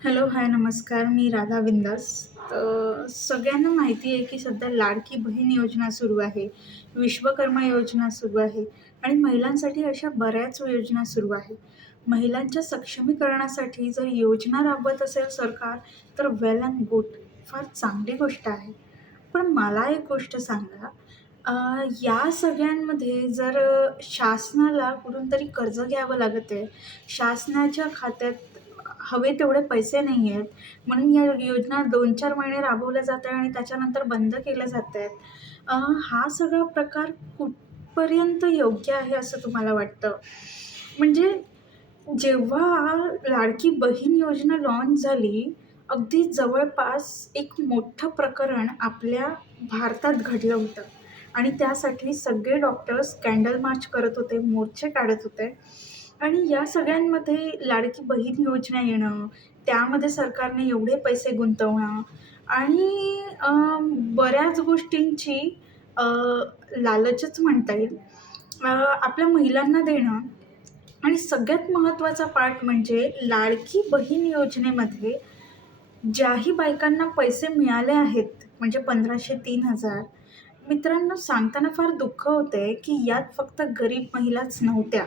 Hello hi नमस्कार. मी राधा बिंदास. तर सगळ्यांना माहिती आहे की सध्या लाडकी बहीण योजना सुरू आहे विश्वकर्मा योजना सुरू आहे आणि महिलांसाठी अशा बऱ्याच योजना सुरू आहे. महिलांच्या सक्षमीकरणासाठी जर योजना राबवत असेल सरकार तर वेल अँड गुड फार चांगली गोष्ट आहे. पण मला एक गोष्ट सांगा. या सगळ्यांमध्ये जर शासनाला कुठून तरी कर्ज घ्यावं लागत आहे शासनाच्या खात्यात हवे तेवढे पैसे नाही आहेत म्हणून या योजना दोन चार महिने राबवल्या जात आहे आणि त्याच्यानंतर बंद केल्या जात आहेत हा सगळा प्रकार कुठपर्यंत योग्य आहे असं तुम्हाला वाटतं? म्हणजे जेव्हा लाडकी बहीण योजना लॉन्च झाली अगदी जवळपास एक मोठं प्रकरण आपल्या भारतात घडलं होतं. आणि त्यासाठी सगळे डॉक्टर्स कॅन्डल मार्च करत होते मोर्चे काढत होते. आणि या सगळ्यांमध्ये लाडकी बहीण योजना येणं त्यामध्ये सरकारने एवढे पैसे गुंतवणं आणि बऱ्याच गोष्टींची लालचच म्हणता येईल. आपल्या महिलांना देणं आणि सगळ्यात महत्त्वाचा पार्ट म्हणजे लाडकी बहीण योजनेमध्ये ज्याही बायकांना पैसे मिळाले आहेत म्हणजे पंधराशे तीन हजार मित्रांनो सांगताना फार दुःख होते की यात फक्त गरीब महिलाच नव्हत्या.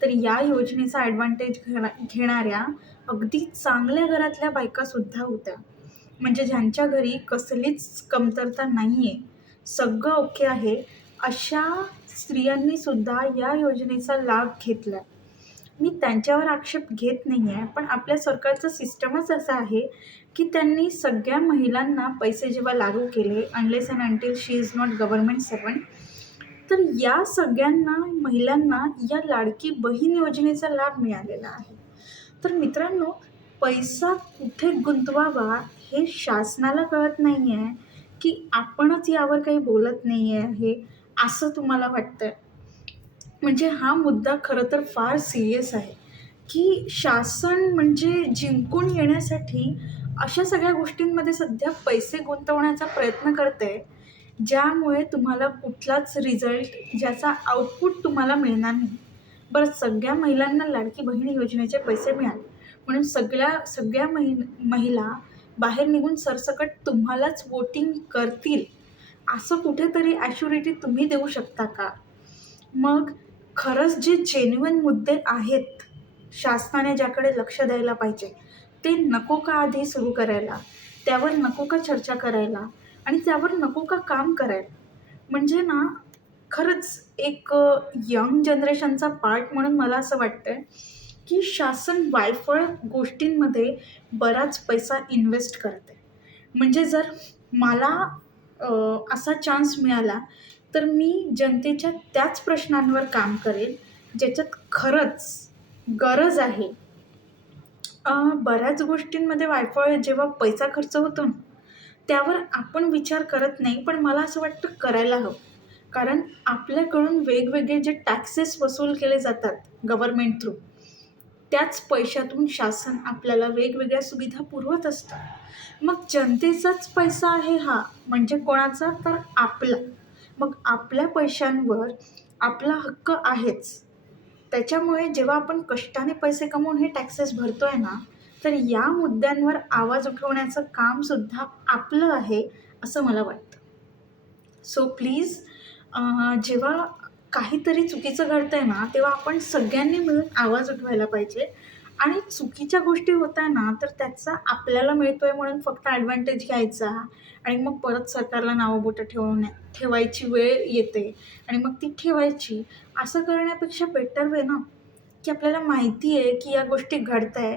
तर या योजनेचा ॲडव्हान्टेज घेणा घेणाऱ्या अगदी चांगल्या घरातल्या बायकासुद्धा होत्या. म्हणजे ज्यांच्या घरी कसलीच कमतरता नाही आहे सगळं ओके आहे. अशा स्त्रियांनीसुद्धा या योजनेचा लाभ घेतला मी त्यांच्यावर आक्षेप घेत नाही आहे पण आपल्या सरकारचं सिस्टमच असं आहे की त्यांनी सगळ्या महिलांना पैसे जेव्हा लागू केले unless and until she is not government servant तर या सगळ्यांना महिलांना या लाडकी बहीण योजनेचा लाभ मिळालेला आहे. तर मित्रांनो पैसा कुठे गुंतवावा हे शासनाला कळत नाही आहे की आपणच यावर काही बोलत नाही आहे असं तुम्हाला वाटतं म्हणजे हा मुद्दा खरं तर फार सिरियस आहे की शासन म्हणजे जिंकून येण्यासाठी अशा सगळ्या गोष्टींमध्ये सध्या पैसे गुंतवण्याचा प्रयत्न करते ज्यामुळे तुम्हाला कुठलाच रिझल्ट ज्याचा आउटपुट तुम्हाला मिळणार नाही. बरं सगळ्या महिलांना लाडकी बहीण योजनेचे पैसे मिळाले. म्हणून सगळ्या सगळ्या महि महिला बाहेर निघून सरसकट तुम्हालाच वोटिंग करतील. असं कुठेतरी ॲश्युरिटी तुम्ही देऊ शकता का? मग खरंच जे जेन्युन मुद्दे आहेत शासनाने ज्याकडे लक्ष द्यायला पाहिजे ते नको का आधी सुरू करायला? त्यावर नको का चर्चा करायला? आणि त्यावर नको का काम करायला? म्हणजे ना खरंच एक यंग जनरेशनचा पार्ट म्हणून मला असं वाटतं आहे की शासन वायफळ गोष्टींमध्ये बराच पैसा इन्व्हेस्ट करते म्हणजे जर मला असा चान्स मिळाला तर मी जनतेच्या त्याच प्रश्नांवर काम करेन ज्याच्यात खरंच गरज आहे. बऱ्याच गोष्टींमध्ये वायफळ जेव्हा पैसा खर्च होतो ना त्यावर आपण विचार करत नाही पण मला असं वाटतं करायला हवं. कारण आपल्याकडून वेगवेगळे जे टॅक्सेस वसूल केले जातात गव्हर्मेंट थ्रू त्याच पैशातून शासन आपल्याला वेगवेगळ्या सुविधा पुरवत असतं. मग जनतेचाच पैसा आहे हा म्हणजे कोणाचा? तर आपला. मग आपल्या पैशांवर आपला हक्क आहेच. त्याच्यामुळे जेव्हा आपण कष्टाने पैसे कमवून हे टॅक्सेस भरतो आहे ना तर या मुद्द्यांवर आवाज उठवण्याचं कामसुद्धा आपलं आहे असं मला वाटतं. सो प्लीज जेव्हा काहीतरी चुकीचं घडतं आहे ना तेव्हा आपण सगळ्यांनी मिळून आवाज उठवायला पाहिजे. आणि चुकीच्या गोष्टी होत्या ना तर त्याचा आपल्याला मिळतो आहे म्हणून फक्त ॲडव्हान्टेज घ्यायचा. आणि मग परत सरकारला नावं बोटं ठेवून ठेवायची वेळ येते. आणि मग ती ठेवायची. असं करण्यापेक्षा बेटर वे ना की आपल्याला माहिती आहे की या गोष्टी घडत आहे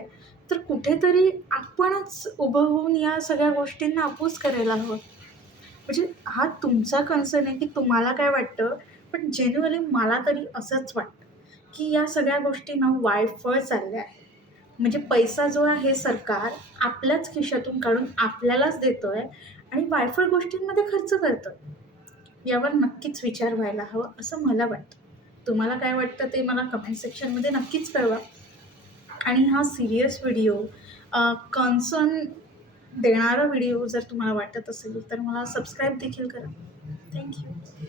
तर कुठेतरी आपणच उभं होऊन या सगळ्या गोष्टींना अपोज करायला हवं. म्हणजे हा तुमचा कन्सर्न आहे की तुम्हाला काय वाटतं पण जेन्युअली मला तरी असंच वाटतं की या सगळ्या गोष्टींना वायफळ चालल्या. आहे म्हणजे पैसा जो आहे सरकार आपल्याच खिशातून काढून आपल्यालाच देतो आहे आणि वायफळ गोष्टींमध्ये खर्च करतं यावर नक्कीच विचार व्हायला हवं असं मला वाटतं. तुम्हाला काय वाटतं ते मला कमेंट सेक्शनमध्ये नक्कीच कळवा. आणि हा सिरियस व्हिडिओ कन्सर्न देणारा व्हिडिओ जर तुम्हाला वाटत असेल तर मला सबस्क्राईब देखील करा. थँक्यू